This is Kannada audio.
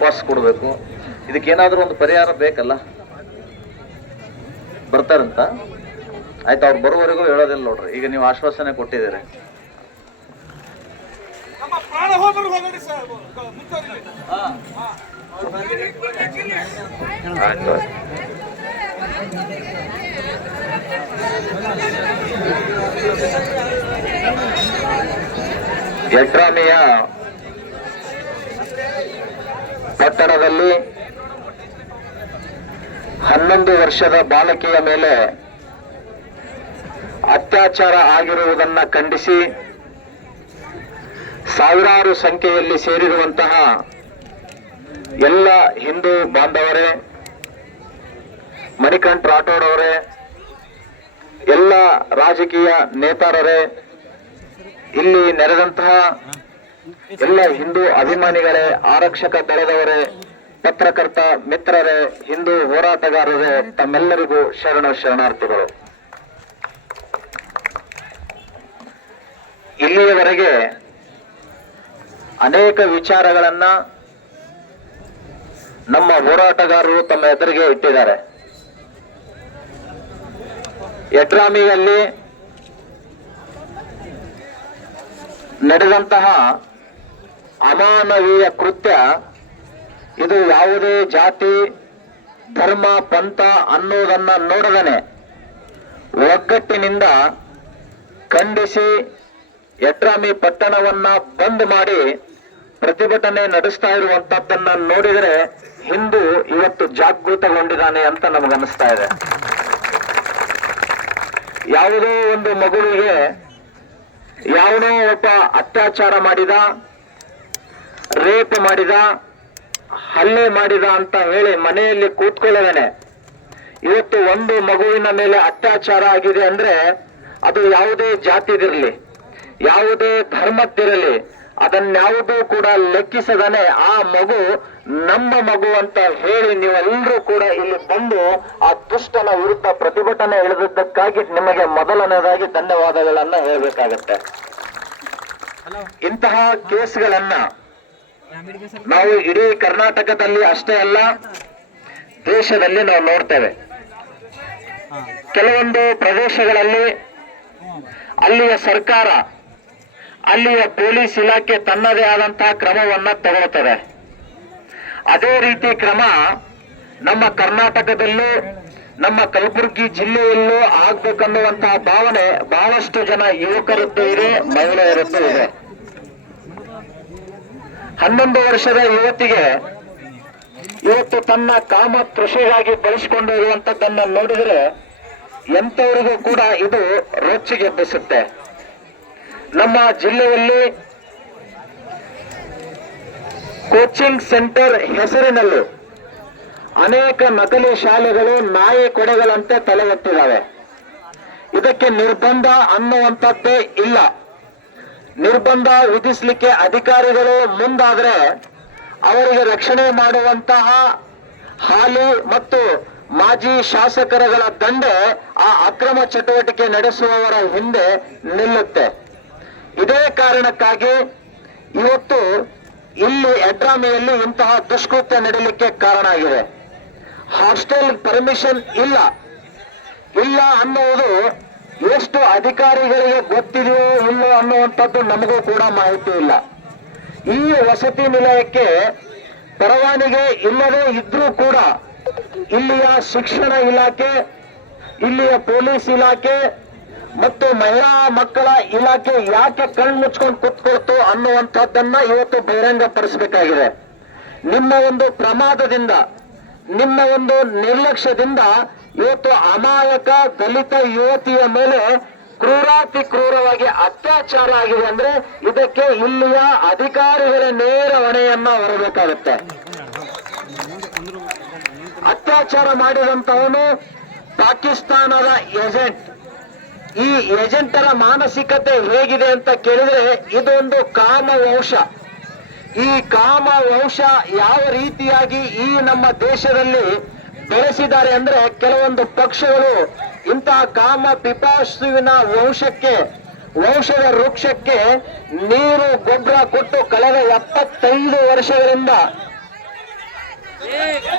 ಉಪವಾಸ ಕೊಡಬೇಕು. ಇದಕ್ಕೇನಾದರೂ ಒಂದು ಪರಿಹಾರ ಬೇಕಲ್ಲ? ಬರ್ತಾರಂತ? ಆಯ್ತು ಅವ್ರು ಬರೋವರೆಗೂ ಹೇಳೋದಿಲ್ಲ ನೋಡ್ರಿ. ಈಗ ನೀವು ಆಶ್ವಾಸನೆ ಕೊಟ್ಟಿದ್ದೀರಿ. ನಮ್ಮ ಪಟ್ಟಣದಲ್ಲಿ ಹನ್ನೊಂದು ವರ್ಷದ ಬಾಲಕಿಯ ಮೇಲೆ ಅತ್ಯಾಚಾರ ಆಗಿರುವುದನ್ನ ಖಂಡಿಸಿ ಸಾವಿರಾರು ಸಂಖ್ಯೆಯಲ್ಲಿ ಸೇರಿರುವಂತಹ ಎಲ್ಲ ಹಿಂದೂ ಬಾಂಧವರೇ, ಮಣಿಕಂಠ್ ರಾಠೋಡ್ ಅವರೇ, ಎಲ್ಲ ರಾಜಕೀಯ ನೇತಾರರೇ, ಇಲ್ಲಿ ನೆರೆದಂತಹ ಎಲ್ಲ ಹಿಂದೂ ಅಭಿಮಾನಿಗಳೇ, ಆರಕ್ಷಕ ದಳದವರೇ, ಪತ್ರಕರ್ತ ಮಿತ್ರರೇ, ಹಿಂದೂ ಹೋರಾಟಗಾರರೇ, ತಮ್ಮೆಲ್ಲರಿಗೂ ಶರಣ ಶರಣಾರ್ಥಿಗಳು. ಇಲ್ಲಿಯವರೆಗೆ ಅನೇಕ ವಿಚಾರಗಳನ್ನ ನಮ್ಮ ಹೋರಾಟಗಾರರು ತಮ್ಮ ಎದುರಿಗೆ ಇಟ್ಟಿದ್ದಾರೆ. ಎಟ್ರಾಮಿಯಲ್ಲಿ ನಡೆದಂತಹ ಅಮಾನವೀಯ ಕೃತ್ಯ. ಇದು ಯಾವುದೇ ಜಾತಿ, ಧರ್ಮ, ಪಂಥ ಅನ್ನೋದನ್ನ ನೋಡದನೆ. ಒಗ್ಗಟ್ಟಿನಿಂದ ಖಂಡಿಸಿ ಎಟ್ರಾಮಿ ಪಟ್ಟಣವನ್ನ ಬಂದ್ ಮಾಡಿ ಪ್ರತಿಭಟನೆ ನಡೆಸ್ತಾ ಇರುವಂತದ್ದನ್ನ ನೋಡಿದರೆ ಹಿಂದೂ ಇವತ್ತು ಜಾಗೃತಗೊಂಡಿದ್ದಾನೆ ಅಂತ ನಮಗನ್ನಿಸ್ತಾ ಇದೆ. ಯಾವುದೋ ಒಂದು ಮಗುವಿಗೆ ಯಾವನೋ ಒಬ್ಬ ಅತ್ಯಾಚಾರ ಮಾಡಿದ ರೇಪ್ ಮಾಡಿದ ಹಲ್ಲೆ ಮಾಡಿದ ಅಂತ ಹೇಳಿ ಮನೆಯಲ್ಲಿ ಕೂತ್ಕೊಳ್ಳದೇನೆ. ಇವತ್ತು ಒಂದು ಮಗುವಿನ ಮೇಲೆ ಅತ್ಯಾಚಾರ ಆಗಿದೆ ಅಂದ್ರೆ ಅದು ಯಾವುದೇ ಜಾತಿದಿರಲಿ ಯಾವುದೇ ಧರ್ಮದಿರಲಿ ಅದನ್ಯಾವುದೂ ಕೂಡ ಲೆಕ್ಕಿಸದನೆ ಆ ಮಗು ನಮ್ಮ ಮಗು ಅಂತ ಹೇಳಿ ನೀವೆಲ್ಲರೂ ಕೂಡ ಇಲ್ಲಿ ಬಂದು ಆ ದುಷ್ಟನ ವಿರುದ್ಧ ಪ್ರತಿಭಟನೆ ಇಳಿದಿದ್ದಕ್ಕಾಗಿ ನಿಮಗೆ ಮೊದಲನೇದಾಗಿ ಧನ್ಯವಾದಗಳನ್ನ ಹೇಳಬೇಕಾಗತ್ತೆ. ಇಂತಹ ಕೇಸ್ಗಳನ್ನ ನಾವು ಇಡೀ ಕರ್ನಾಟಕದಲ್ಲಿ ಅಷ್ಟೇ ಅಲ್ಲ, ದೇಶದಲ್ಲಿ ನಾವು ನೋಡ್ತೇವೆ. ಕೆಲವೊಂದು ಪ್ರದೇಶಗಳಲ್ಲಿ ಅಲ್ಲಿಯ ಸರ್ಕಾರ, ಅಲ್ಲಿಯ ಪೊಲೀಸ್ ಇಲಾಖೆ ತನ್ನದೇ ಆದಂತಹ ಕ್ರಮವನ್ನ ತಗೊಳ್ತದೆ. ಅದೇ ರೀತಿ ಕ್ರಮ ನಮ್ಮ ಕರ್ನಾಟಕದಲ್ಲೂ, ನಮ್ಮ ಕಲಬುರಗಿ ಜಿಲ್ಲೆಯಲ್ಲೂ ಆಗ್ಬೇಕನ್ನುವಂತಹ ಭಾವನೆ ಬಹಳಷ್ಟು ಜನ ಯುವಕರದ್ದು ಇದೆ, ಮಹಿಳೆಯರದ್ದು ಇದೆ. ಹನ್ನೊಂದು ವರ್ಷದ ಯುವತಿಗೆ ಇವತ್ತು ತನ್ನ ಕಾಮ ಕೃಷಿಗಾಗಿ ಬಳಸಿಕೊಂಡಿರುವಂತದ್ದನ್ನ ನೋಡಿದ್ರೆ ಎಂತವರಿಗೂ ಕೂಡ ಇದು ರೊಚ್ಚಿಗೆಬ್ಬಿಸುತ್ತೆ ನಮ್ಮ ಜಿಲ್ಲೆಯಲ್ಲಿ ಕೋಚಿಂಗ್ ಸೆಂಟರ್ ಹೆಸರಿನಲ್ಲಿ ಅನೇಕ ನಕಲಿ ಶಾಲೆಗಳು, ನಾಯಿ ಕೊಡೆಗಳಂತೆ ತಲೆ ಎತ್ತಿದ್ದಾವೆ. ಇದಕ್ಕೆ ನಿರ್ಬಂಧ ಅನ್ನುವಂಥದ್ದೇ ಇಲ್ಲ. ನಿರ್ಬಂಧ ವಿಧಿಸಲಿಕ್ಕೆ ಅಧಿಕಾರಿಗಳು ಮುಂದಾದ್ರೆ ಅವರಿಗೆ ರಕ್ಷಣೆ ಮಾಡುವಂತಹ ಹಾಲಿ ಮತ್ತು ಮಾಜಿ ಶಾಸಕರುಗಳ ದಂಡೆ ಆ ಅಕ್ರಮ ಚಟುವಟಿಕೆ ನಡೆಸುವವರ ಹಿಂದೆ ನಿಲ್ಲುತ್ತೆ. ಇದೇ ಕಾರಣಕ್ಕಾಗಿ ಇವತ್ತು ಇಲ್ಲಿ ಎಡ್ರಾಮಿಯಲ್ಲಿ ಇಂತಹ ದುಷ್ಕೃತ್ಯ ನಡೀಲಿಕ್ಕೆ ಕಾರಣ ಆಗಿದೆ. ಹಾಸ್ಟೆಲ್ ಪರ್ಮಿಷನ್ ಇಲ್ಲ. ಇಲ್ಲ ಅನ್ನುವುದು ಎಷ್ಟು ಅಧಿಕಾರಿಗಳಿಗೆ ಗೊತ್ತಿದೆಯೋ ಇಲ್ಲೋ ಅನ್ನುವಂಥದ್ದು ನಮಗೂ ಕೂಡ ಮಾಹಿತಿ ಇಲ್ಲ. ಈ ವಸತಿ ನಿಲಯಕ್ಕೆ ಪರವಾನಿಗೆ ಇಲ್ಲದೇ ಇದ್ರೂ ಕೂಡ ಇಲ್ಲಿಯ ಶಿಕ್ಷಣ ಇಲಾಖೆ, ಇಲ್ಲಿಯ ಪೊಲೀಸ್ ಇಲಾಖೆ ಮತ್ತು ಮಹಿಳಾ ಮಕ್ಕಳ ಇಲಾಖೆ ಯಾಕೆ ಕಣ್ಣು ಮುಚ್ಕೊಂಡು ಕುತ್ಕೊಳ್ತು ಅನ್ನುವಂಥದ್ದನ್ನ ಇವತ್ತು ಬಹಿರಂಗಪಡಿಸಬೇಕಾಗಿದೆ. ನಿಮ್ಮ ಒಂದು ಪ್ರಮಾದದಿಂದ, ನಿಮ್ಮ ಒಂದು ನಿರ್ಲಕ್ಷ್ಯದಿಂದ ಇವತ್ತು ಅಮಾಯಕ ದಲಿತ ಯುವತಿಯ ಮೇಲೆ ಕ್ರೂರಾತಿ ಕ್ರೂರವಾಗಿ ಅತ್ಯಾಚಾರ ಆಗಿದೆ ಅಂದ್ರೆ ಇದಕ್ಕೆ ಇಲ್ಲಿಯ ಅಧಿಕಾರಿಗಳ ನೇರ ಹೊಣೆಯನ್ನ ಹೊರಬೇಕಾಗುತ್ತೆ. ಅತ್ಯಾಚಾರ ಮಾಡಿದಂತವನು ಪಾಕಿಸ್ತಾನದ ಏಜೆಂಟ್. ಈ ಏಜೆಂಟರ ಮಾನಸಿಕತೆ ಹೇಗಿದೆ ಅಂತ ಕೇಳಿದ್ರೆ ಇದೊಂದು ಕಾಮವಂಶ. ಈ ಕಾಮವಂಶ ಯಾವ ರೀತಿಯಾಗಿ ಈ ನಮ್ಮ ದೇಶದಲ್ಲಿ ಬೆಳೆಸಿದ್ದಾರೆ ಅಂದ್ರೆ ಕೆಲವೊಂದು ಪಕ್ಷಗಳು ಇಂತಹ ಕಾಮ ಪಿಪಾಸುವಿನ ವಂಶಕ್ಕೆ, ವಂಶದ ವೃಕ್ಷಕ್ಕೆ ನೀರು, ಗೊಬ್ಬರ ಕೊಟ್ಟು ಕಳೆದ ಎಪ್ಪತ್ತೈದು ವರ್ಷಗಳಿಂದ